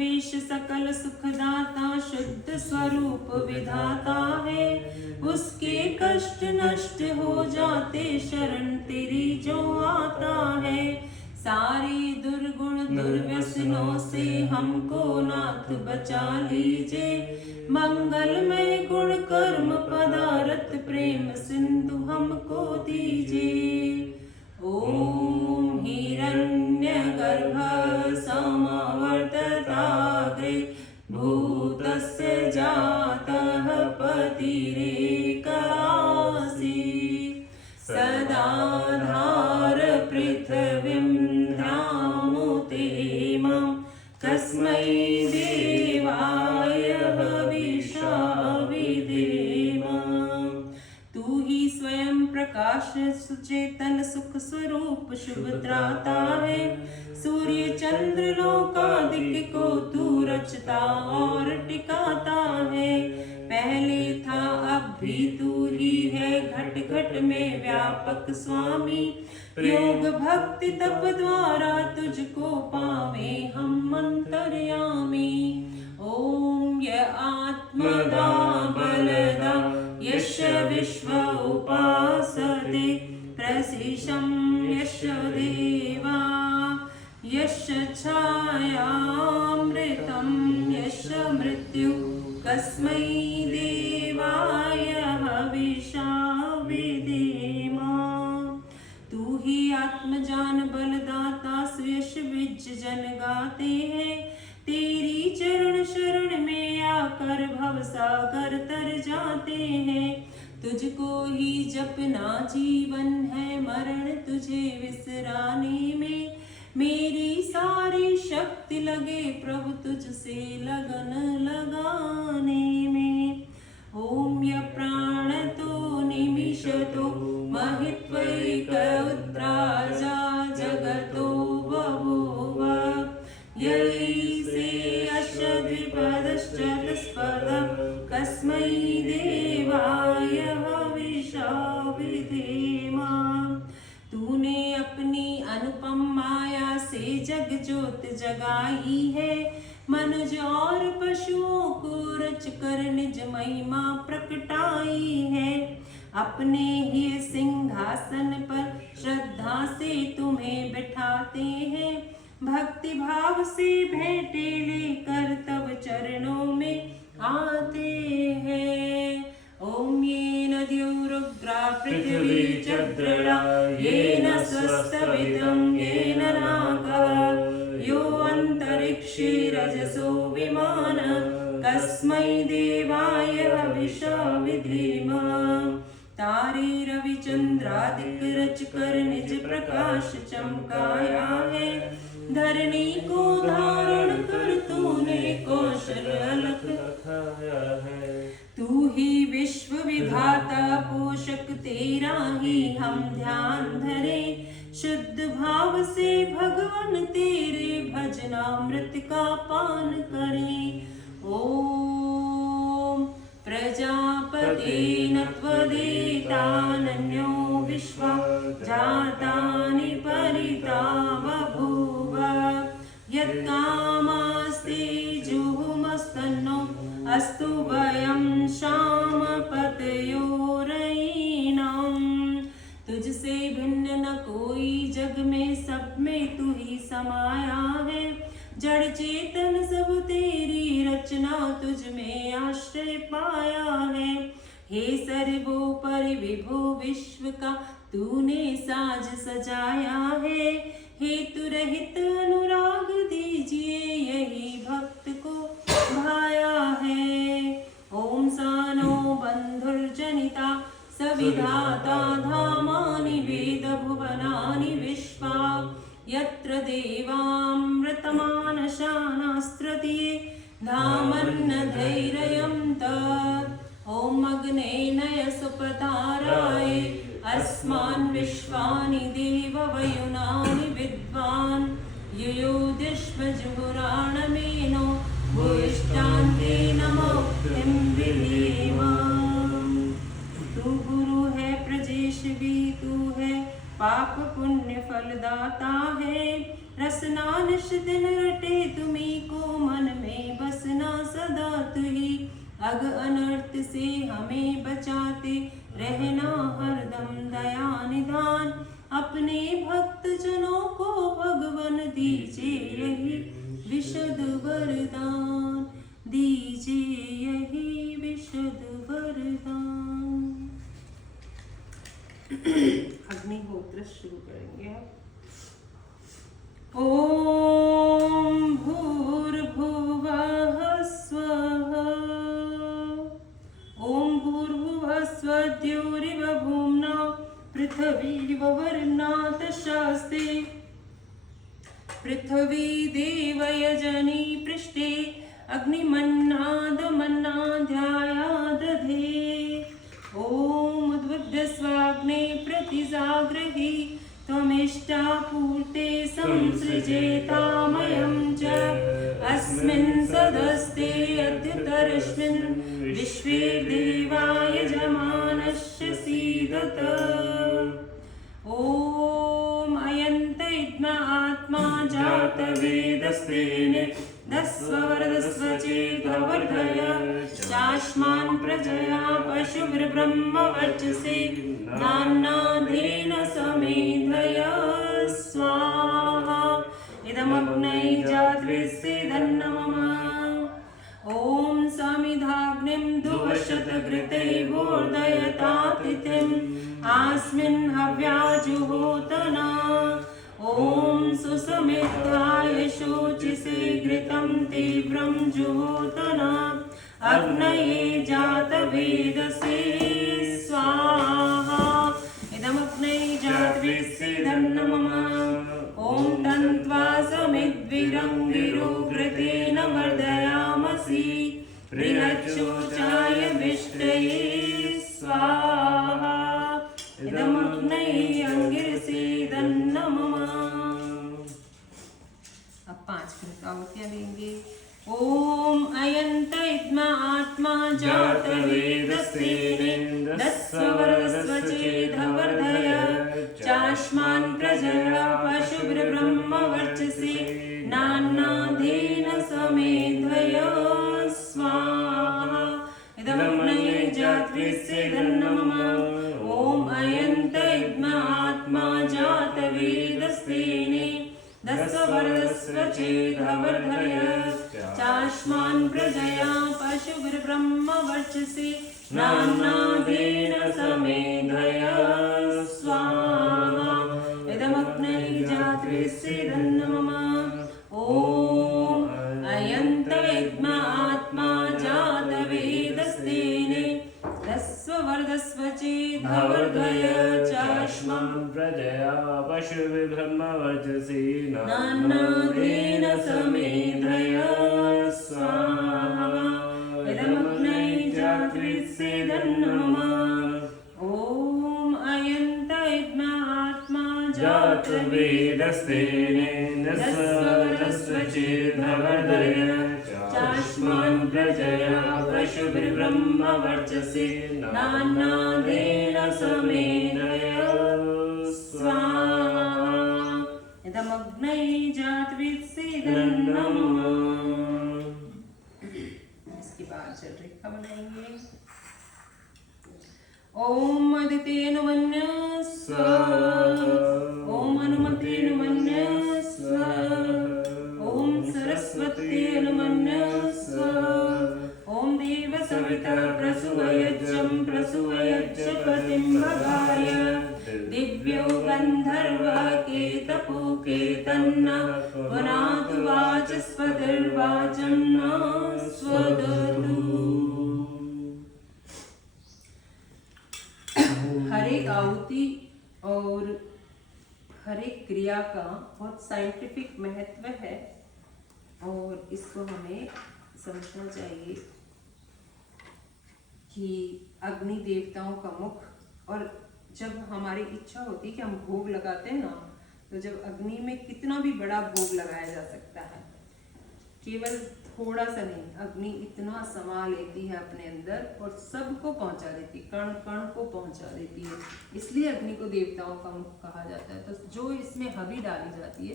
निवेश सकल सुखदाता शुद्ध स्वरूप विधाता है। उसके कष्ट नष्ट हो जाते शरण तेरी जो आता है। सारे दुर्गुण दुर्व्यसनों से हमको नाथ बचा लीजिए। मंगलमय गुण कर्म पदारथ प्रेम सिंधु हमको दीजिए। ओम हिरण्यगर्भ समावर्तताग्रे भूतस्य जातः पतिरेकासी। सदाधार पृथिवीं ध्यामुते मां कस्मै देवाय हविषा विधेम। तू ही स्वयं प्रकाश सुचेतन सुख स्वरूप शुभ त्राता है। सूर्य चंद्र लोकादिक को तू रचता और टिकाता है। पहले था अब भी तू ही है घट घट में व्यापक स्वामी। योग भक्ति तप द्वारा तुझको पावे हम अंतर्यामी। ओम य आत्मदा बलदा यश विश्व उपासते प्रसिशं यश देवा यश छायामृतं यश मृत्यु कस्मै देवाय हविषा विधेम। तू ही आत्मजान बलदाता सुयश विज जन गाते हैं। तेरी चरण शरण में आकर भवसागर तर जाते हैं। तुझको ही जपना जीवन है मरण तुझे विसराने में। मेरी सारी शक्ति लगे प्रभु तुझसे लगन लगाने में। ओम य प्राण तो निमिषतो महित्वैक उत्तराजा जगतो बभूव। यैसे अशद्विपदश्चतुष्पदं कस्मै देवाय हविषा विधेम। तूने अपनी अनुपम माया से जग ज्योत जगाई है। मनुज और पशुओं को रच कर निज महिमा प्रकटाई है। अपने ही सिंहासन पर श्रद्धा से तुम्हें बिठाते हैं। भक्ति भाव से भेंटे लेकर तब चरणों में आते हैं। ओम येन द्युरुग्रा पृथिवी च दृढा येन स्वस्तवितं येन नागः यो अंतरिक्षे रजसो विमान कस्मै देवाय हविषा विधेम। तारे रवि चंद्रादिक रच कर निज प्रकाश चमकाया है। धरणी को धारण कर तूने कौशल अलख दिखाया है। तू ही विश्व विधाता पोषक तेरा ही हम ध्यान धरे। शुद्ध भाव से भगवान तेरे भजनामृत का पान करें। ओम प्रजापते त्वदेतानन्यो विश्वा जातानि परिता बभूव। यत्कामास्ते जुहुमस्तन्नो अस्तु वयं श्यामपतयोरयिणाम्। तुझसे भिन्न न कोई जग में सब में तू ही समाया है। जड़ चेतन सब तेरी रचना तुझ में आश्रय पाया है। हे सर्वोपरि विभो विश्व का तूने साज सजाया है। हेतु रहित अनुराग दीजिए यही भक्त को भाया है। ओम सानो बंधुर्जनिता सविधाता धामानि वेद भुवनानि विश्वा। यत्र देवामृतमानशानास्त्रतीये धामन्न धैर्यं तत्। ओम अग्ने नय सुपताराय अस्मान् विश्वानि देववयुनानि विद्वान्। युयुधिष्वजुहुराणमेनो भूयिष्ठान्ते नमोक्तिं विधेम। तू गुरु है प्रजेश भी तू है पाप पुण्य फलदाता है। रसना निश दिन रटे तुम्ही को, मन में बसना सदा तुही। अग अनर्थ से हमें बचाते, रहना हरदम दया निधान। अपने भक्त जनों को भगवन दीजिए यही विशद वरदान, दीजिए यही विशद वरदान। अग्निहोत्र शुरू करेंगे आप। ओम भूर्भुवः स्वः, ओम भूर्भुवः स्वः द्यौरिव भूम्ना पृथिवीव वरुणात् शास्ते। पृथिवी देवयजनी पृष्ठे, अग्निमन्नादमन्नाध्यायादधे। ओम उद्बुद्ध स्वाग्ने प्रतिजाग्रहि, त्वमिष्टापूर्ते संसृजेतामयं च। अस्मिन् सदस्ते अद्युतरस्मिन्, विश्वे देवा यजमानस्य सीदत। ओम अयन्त इद्म आत्मा जातवेदस्तेने, दस्वरदस्व चेदवर्धय। चास्मान् प्रजया पशुभिर्ब्रह्मवर्चसे, नान्नाधीन समेधय स्वाहा। इदमग्नै जातवेत्सेदन्नमम। ओम समिधाग्निं दुवशतघृतैर्वोर्धयतातिथिम्, अस्मिन् हव्याजुहोतना। ओम सुसमित्ताय शोचिसे घृतं तीव्रं जुहोतना। अग्नये जातवेदसे स्वाहा। इदमग्नै जातवेत्सेदन्नमम। ओम तन्त्वा समिद्विरङ्गिरो घृतेन वर्धयामसि, बृहच्छोचाय विष्टये स्वाहा। इदमग्नै अंगिरसेदन्नमम। अब 5 कृतावतियां लेंगे। ओम अयन्त इद्म आत्मा जातवेदस्तेने, दस्वरदस्व चेदवर्धय। चास्मान् प्रजया पशुभिर्ब्रह्मवर्चसे, नान्नाधीन समेधय स्वाहा। इदमग्नै जातवेत्सेदन्नमम। ओम अयन्त इद्म आत्मा जातवेदस्तेने, दस्वरदस्व चेदवर्धय। चास्मान् प्रजया पशुभिर्ब्रह्मवर्चसे, नान्नाधीन समेधय स्वाहा। इदमग्नै जातवेत्सेदन्नमम। ओम अयन्त इद्म आत्मा जातवेदस्तेने, दस्वरदस्व चेदवर्धय। चास्मान् प्रजया पशुभिर्ब्रह्मवर्चसे, नान्नाधीन समेधय स्वाहा। इदमग्नै जातवेत्सेदन्नमम। ओम अयन्त इद्म आत्मा जातवेदस्तेने, दस्वरदस्व चेदवर्धय। चास्मान् प्रजया पशुभिर्ब्रह्मवर्चसे, नान्नाधीन समेधय स्वाहा। इदमग्नै जातवेत्सेदन्नमम। इसके बाद जल रेखा बनाएंगे। ओम अदितेनुमन्य स्वाहा। ओम हनुमतेनुमन्य स्वाहा। ओम सरस्वत्यनुमन्य स्वाहा। ओम देव सविता प्रसूयज्यं प्रसूयज्य पतिं भगाय। दिव्यो गन्धर्वः केतपुकेतन्नः, पुनातु वाचस्पतिर्वाचं न स्वदतु। हर एक आहुति और हर एक क्रिया का बहुत साइंटिफिक महत्व है और इसको हमें समझना चाहिए कि अग्नि देवताओं का मुख। और जब हमारी इच्छा होती है कि हम भोग लगाते हैं ना, तो जब अग्नि में कितना भी बड़ा भोग लगाया जा सकता है, केवल थोड़ा सा नहीं, अग्नि इतना समा लेती है अपने अंदर और सबको पहुंचा देती है, कण कण को पहुंचा देती है। इसलिए अग्नि को देवताओं का मुख कहा जाता है। तो जो इसमें हबी डाली जाती है,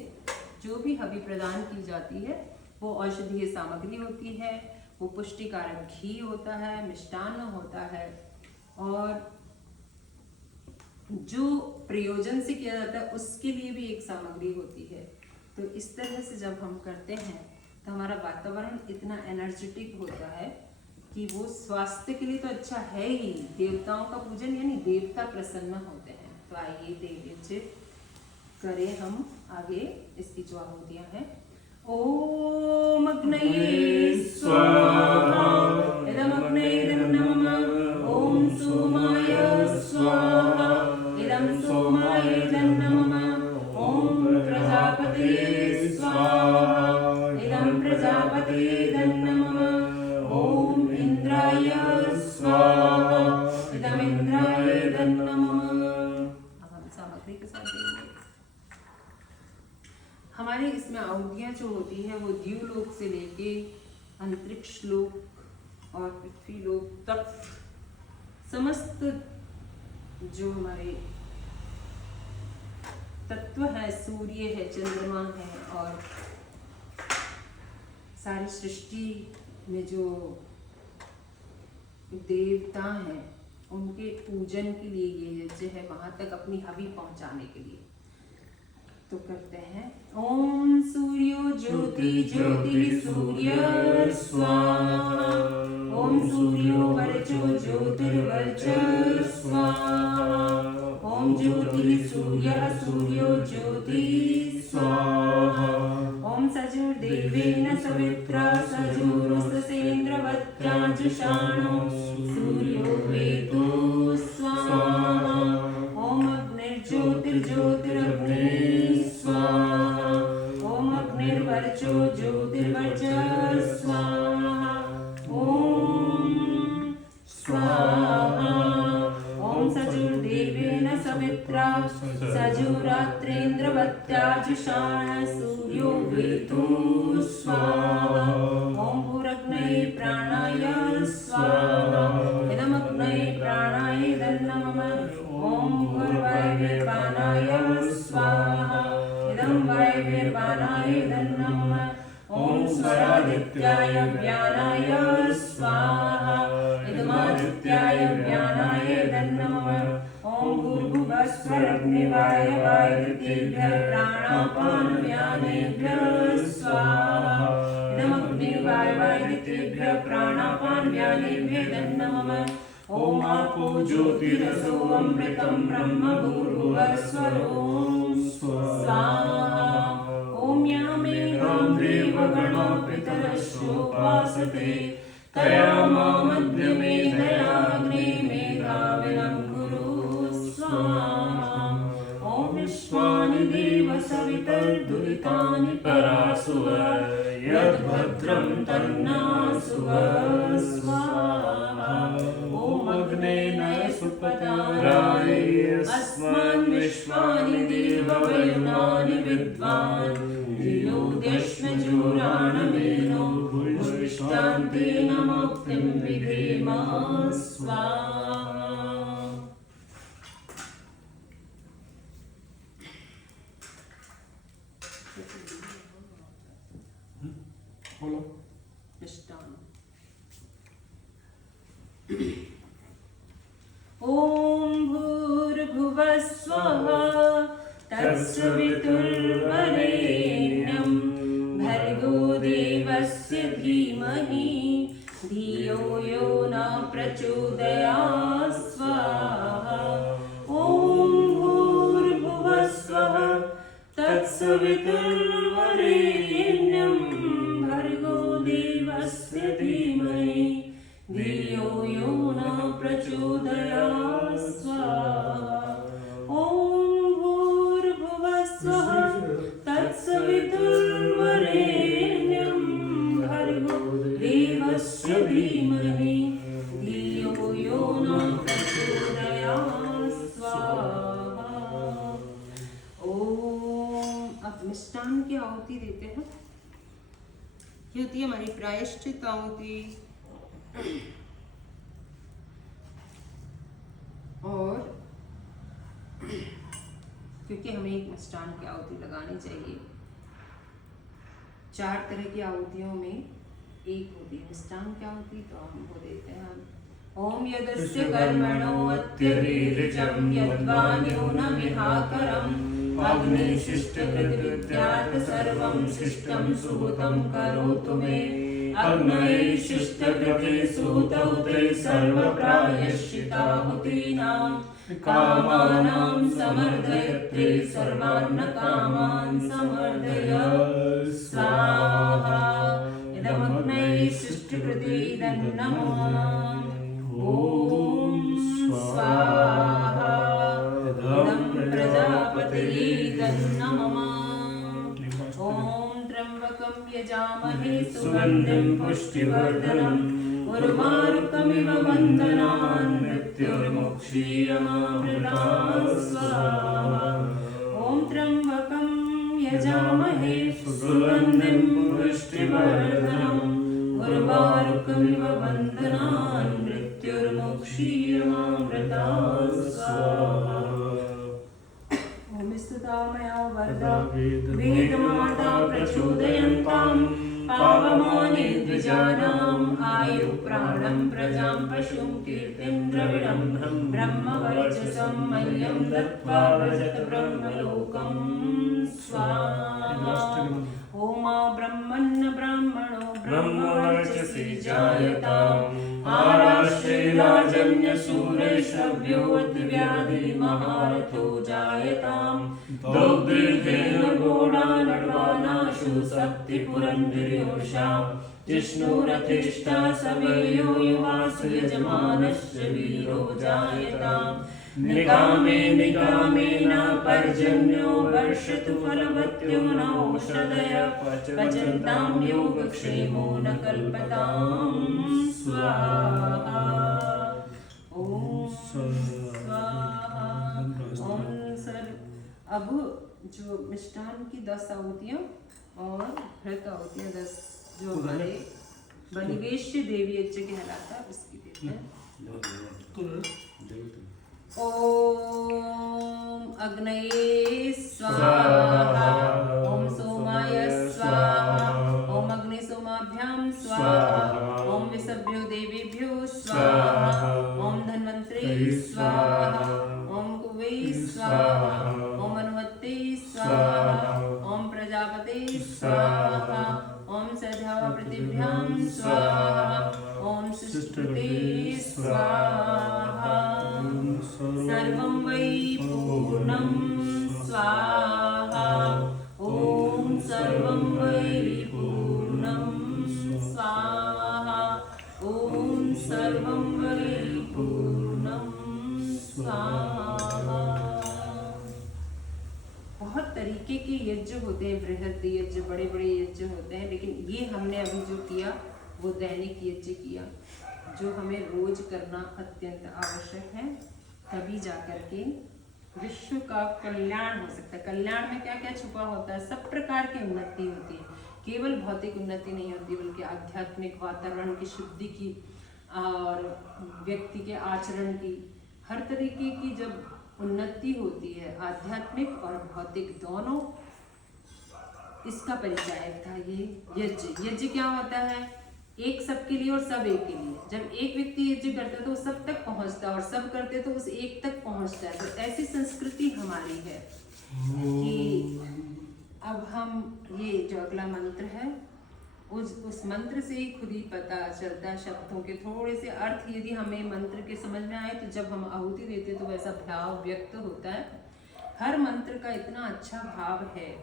जो भी हवि प्रदान की जाती है वो औषधीय सामग्री होती है, वो पुष्टिकारक घी होता है, मिष्टान्न होता है, और जो प्रयोजन से किया जाता है उसके लिए भी एक सामग्री होती है। तो इस तरह से जब हम करते हैं तो हमारा वातावरण इतना एनर्जेटिक होता है कि वो स्वास्थ्य के लिए तो अच्छा है ही, देवताओं का पूजन यानी देवता प्रसन्न होते हैं। तो आइए देवी करें हम आगे इसकी जो आहुतियां हैं। ओम अग्नये स्वाहा इदम अग्नये नमः। ओम सोमाय स्वाहा इदम सोमाय नमः। ओम प्रजापतये स्वाहा इदम प्रजापतये नमः। ओम इंद्राय स्वाहा इदम इंद्राय नमः। अब हम सामग्री के साथ देंगे। हमारे इसमें आहुतियाँ जो होती हैं वो द्यूलोक से लेके अंतरिक्ष लोक और पृथ्वी लोक तक समस्त जो हमारे तत्व है, सूर्य है, चंद्रमा है, और सारी सृष्टि में जो देवता हैं उनके पूजन के लिए ये यज्ञ है, वहां तक अपनी हवि पहुंचाने के लिए। तो करते हैं। ओम सूर्यो ज्योति ज्योति सूर्य स्वाहा। ओम सूर्यो वर्चो ज्योतिर्वर्च स्वाहा। ओम ज्योति सूर्य सूर्यो ज्योति स्वाहा। ओम सजुर्देवेन सवित्रा सजुरुससेन्द्रवत्याजुषाणो सूर्यो वेदो स्वाहा। ओम अग्निर्ज्योतिर्ज्योतिरग्ने स्वाहा। ओम अग्निर्वर्चो ज्योतिर्वर्च स्वाहा। ओम स्वाहा। ओम सजुर्देवेन सवित्रा सजुरात्रेन्द्रवत्याजुषाण सूर्यो वेदो स्वाहा। ओम भूरग्नये प्राणाय स्वाहा इदमग्नये प्राणाय नमः। ओम भूर्वायवे पानाय स्वाहा इदं वायवे पानाय नमः। ओम स्वरादित्याय व्यानाय स्वाहा इदमादित्याय व्यानाय नमः। ओम भूर्भुवस्वरग्निवायवायदितेभ्यः प्राणापानव्यानेभ्यः स्वाहा इदमग्निवायवायदितेभ्यः प्राणापानव्यानेभ्यः नमः। ओम आपो ज्योतिरसो अमृतं ब्रह्म भूर्भुवस्वरो स्वाहा। ओम यामेधां देवगणो पितरश्चोपासते तया मामद्य मेधयाग्ने मेधाविनं कुरु स्वाहा। ओम विश्वानि देव सवितर्दुरितानि परासुव यद्भद्रं तन्नासुव स्वाहा। ओम अग्नेन सुपताराय अस्मान् विश्वानि देव वयुनानि विद्वान् धियोद्यश्वजुराणमेनो भुविष्टान्तेन मुक्तिं विधेम स्वाहा। ओम भूर्भुवस्वः तत्सवितुर्वरेण्यं भर्गो देवस्य धीमहि धियो यो न प्रचोदयात् स्वाहा। ओम भूर्भुवस्वः तत्सवितुर्वरेण्यं भर्गो देवस्य धीमहि धियो यो न प्रचोदयात् स्वाहा। ओम भूर्भुवस्वः तत्सवितुर्वरेण्यं भर्गो देवस्य धीमहि धियो यो न प्रचोदयात् स्वाहा। ओम अब मिष्टान की आहुति देते हैं। ये होती है हमारी प्रायश्चित आहुति। और क्योंकि हमें एक मिष्टान की आहुति लगानी चाहिए 4 तरह की आहुतियों में एक होती है मिष्टान की आहुति, तो हम वो देते हैं। ओम यदस्य कर्मणो अत्यरीरिचं यद्वान्यूनमिहाकरम् अग्निशिष्टकृतविद्यात् सर्वं शिष्टं सुहृतं करोतु मे। अग्नये शिष्टकृते सुहृतौ ते सर्वप्रायश्चिताहुतीनां कामानां समर्दयत्ते सर्वान् कामान् समर्दय स्वाहा। इदमग्नये शिष्टकृते नमः। ओम स्वाहा। इदं प्रजापतये नमः। ओम त्र्यंबकं यजामहे सुगन्धिं पुष्टिवर्धनम् उर्वारुकमिव बन्धनान् मृत्युर्मुक्षीयमामृतात् स्वाहा। ओम त्र्यंबकं यजामहे सुगन्धिं पुष्टिवर्धनम् उर्वारुकमिव बन्धनान् मृत्युर्मुक्षीयमामृतात् स्वाहा। ओम स्तुता मया वरदा वेदमाता प्रचोदयन्तां पावमाने द्विजानाम् आयु प्राणं प्रजां पशुं कीर्तिं द्रविडं ब्रह्मवर्चसं मह्यं दत्त्वा व्रजत ब्रह्मलोकं स्वाहा। ओमा ब्रह्मन्न ब्राह्मणो ब्रह्मवर्चसि जायताम् आराष्ट्रे राजन्यसूरेशव्यो अतिव्याधि महारथो जायताम् दोग्धेन घोडा नड्वानाशु सप्तिपुरन्दृयोषाम् जिष्णुरथिष्ठा समेयो युवासु यजमानश्च वीरो जायताम् निकामे निकामेन पर्जन्यो वर्षतु फलवत्यो न औषधय पचन्तां योगक्षेमो न कल्पतां स्वाहा। ओम स्वाहा। ओम सर अब जो मिष्टान की 10 आहुतियाँ और घृत आहुतियाँ 10 जो हमारे बलिवेश्य देवी यज्ञ कहलाता है उसकी देते हैं। ओम अग्नये स्वाहा। ओम सोमाय स्वाहा। ओम अग्नि सोमाभ्यां स्वाहा। ओम विसभ्यो देवीभ्यो स्वाहा। ओम धन्वंतरे स्वाहा। ओम कुवे स्वाहा। ओम अनुमते स्वाहा। ओम प्रजापते स्वाहा। ओम सद्भावप्रतिभ्यां स्वाहा। ओम सुष्ठुते स्वाहा। सर्वं वै पूर्णं स्वाहा। ओम सर्वं वै पूर्णं स्वाहा। ओम सर्वं वै पूर्णं स्वाहा। बहुत तरीके के यज्ञ होते हैं, बृहद यज्ञ, बड़े बड़े यज्ञ होते हैं, लेकिन ये हमने अभी जो किया वो दैनिक यज्ञ किया, जो हमें रोज करना अत्यंत आवश्यक है। तभी जाकर के विश्व का कल्याण हो सकता है। कल्याण में क्या क्या छुपा होता है? सब प्रकार की उन्नति होती है। केवल भौतिक उन्नति नहीं होती, बल्कि आध्यात्मिक वातावरण की शुद्धि की और व्यक्ति के आचरण की, हर तरीके की जब उन्नति होती है, आध्यात्मिक और भौतिक दोनों, इसका परिचायक था ये यज्ञ। यज्ञ क्या होता है? एक सबके लिए और सब एक के लिए। जब एक व्यक्ति यज्ञ करता है तो सब तक पहुंचता है, और सब करते तो उस एक तक पहुंचता है। तो ऐसी संस्कृति हमारी है कि अब हम ये जो अगला मंत्र है उस मंत्र से ही खुद ही पता चलता है, शब्दों के थोड़े से अर्थ यदि हमें मंत्र के समझ में आए तो जब हम आहुति देते तो वैसा भाव व्यक्त होता है। हर मंत्र का इतना अच्छा भाव है।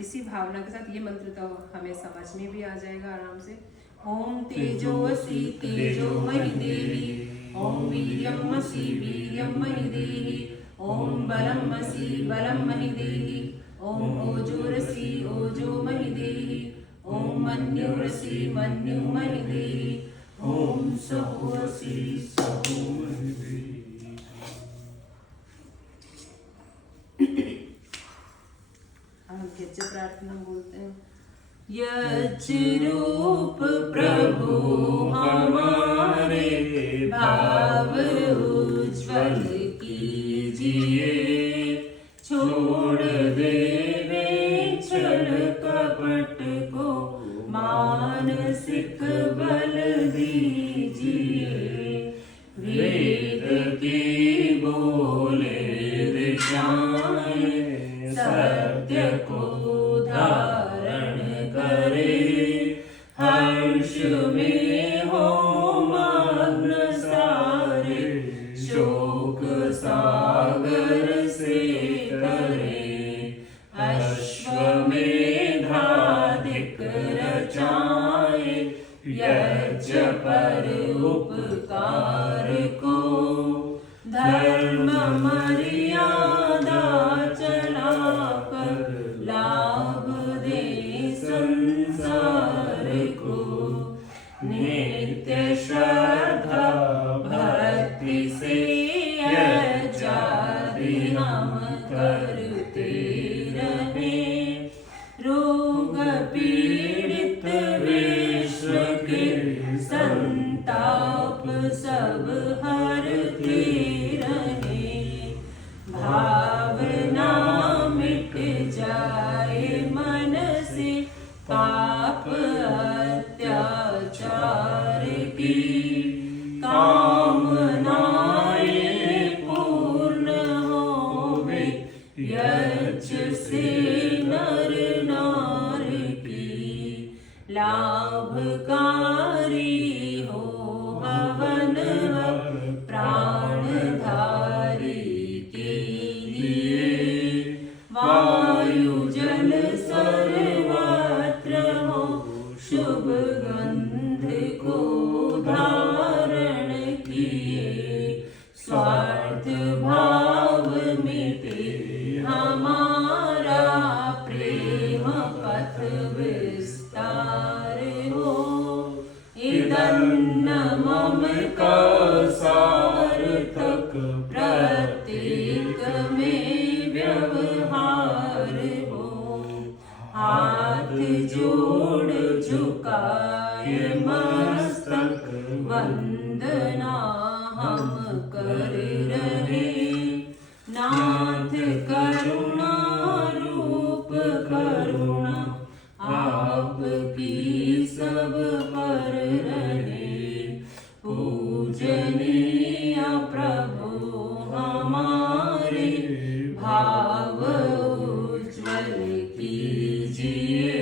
इसी भावना के साथ ये मंत्र तो हमें समझ में भी आ जाएगा आराम से। ओम तेजोसी तेजोमयि देवी, ओम वीर्यमसि वीर्यमयि देवी, ओम बलमसि बलमयि देवी, ओम ओजोरसि ओजोमयि देवी, ओम मन्युरसि मन्युमयि देवी, ओम सहोरसि सहोमयि देवी। यज्ञ प्रार्थना बोलते हैं। यज्ञ रूप प्रभु हमारे भाव उज्ज्वल कीजिए, छोड़ देवे छल कपट को मानसिक बल दीजिए। वेद की बोले दिशाएं सत्य को धारण करे। हर्ष में हो मग्न सारे शोक सागर से करे। अश्वमेधाधिक रचाए यज्ञ पर उपकार को। धर्म मर्यादा चलाकर लाभ दे संसार को। नित्य श्रद्धा भक्ति से यज्ञादि हम करते रहे। रोग पीड़ित विश्व के संताप सब हरते रहे। भावना मिट जाए मन से पाप अत्याचार की। कामनाएं पूर्ण होवे यज्ञ से नर नार की। लाभकारी हो हवन प्राणधारी के लिए। वायु जल सर्वत्र हो शुभ गंध को धारण किए। स्वार्थ भाव मिटे हमारा प्रेम पथ विस्तार हो। इदन्न मम का सार्थक प्रत्येक में व्यवहार हो। हाथ जोड़ झुकाए मस्तक वंदना हम कर रहे। नाथ करुणा रूप करुणा आपकी सब पर रहे। पूजनीय प्रभु हमारे भाव उज्ज्वल कीजिए।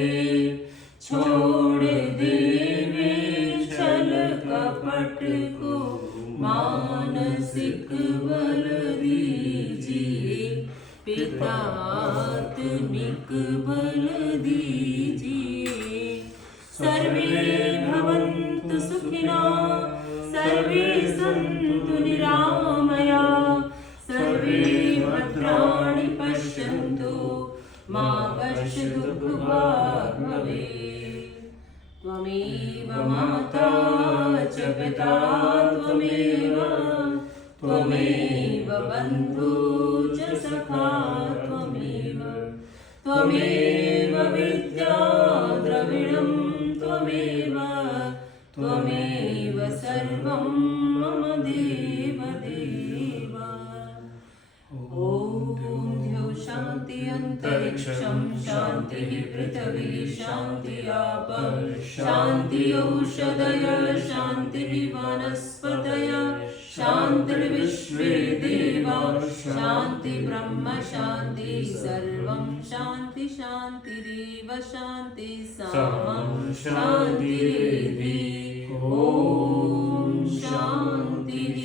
छोड़ देवे छल कपट को मानसिक बल दीजिए। पितात्मिक बल दीजिए। सर्वे भवन्तु सुखिनः सर्वे सन्तु निरामया। सर्वे भद्राणि पश्यन्तु मा कश्चित् दुःखभाग् भवेत्। त्वमेव माता च पिता त्वमेव। त्वमेव बन्धु च सखा त्वमेव। त्वमेव विद्या द्रविणं त्वमेव। त्वमेव सर्वं मम देव देव। ॐ द्यौ शान्ति अन्तरिक्षं शान्तिः पृथिवी शान्ति आप शान्ति औषधयः शान्तिः वनस्पतयः शान्तिर्विश्वे देवा शान्ति ब्रह्म शान्ति सर्वं शान्ति शान्तिरेव शान्ति सामा शान्तिरेधि। ॐ शान्तिः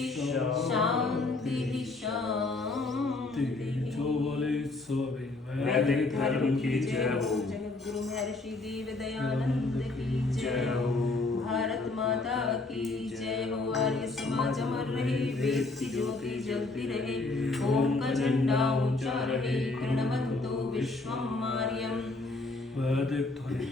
शान्तिः शान्तिः। जो बोले सो भी वैदिक धर्म की जय हो। जगद्गुरु महर्षि देव दयानंद की जय हो। भारत माता की जय हो। आर्य समाज अमर रहे। वेद की ज्योति जलती रहे। ओम का झंडा ऊंचा रहे। कृणवंतो विश्वम आर्यम। वैदिक ध्वनि।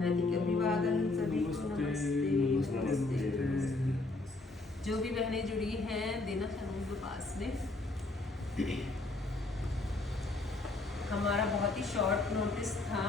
वैदिक अभिवादन सभी को नमस्ते। जो भी बहनें जुड़ी हैं देना चाहूँगी के पास में। हमारा बहुत ही शॉर्ट नोटिस था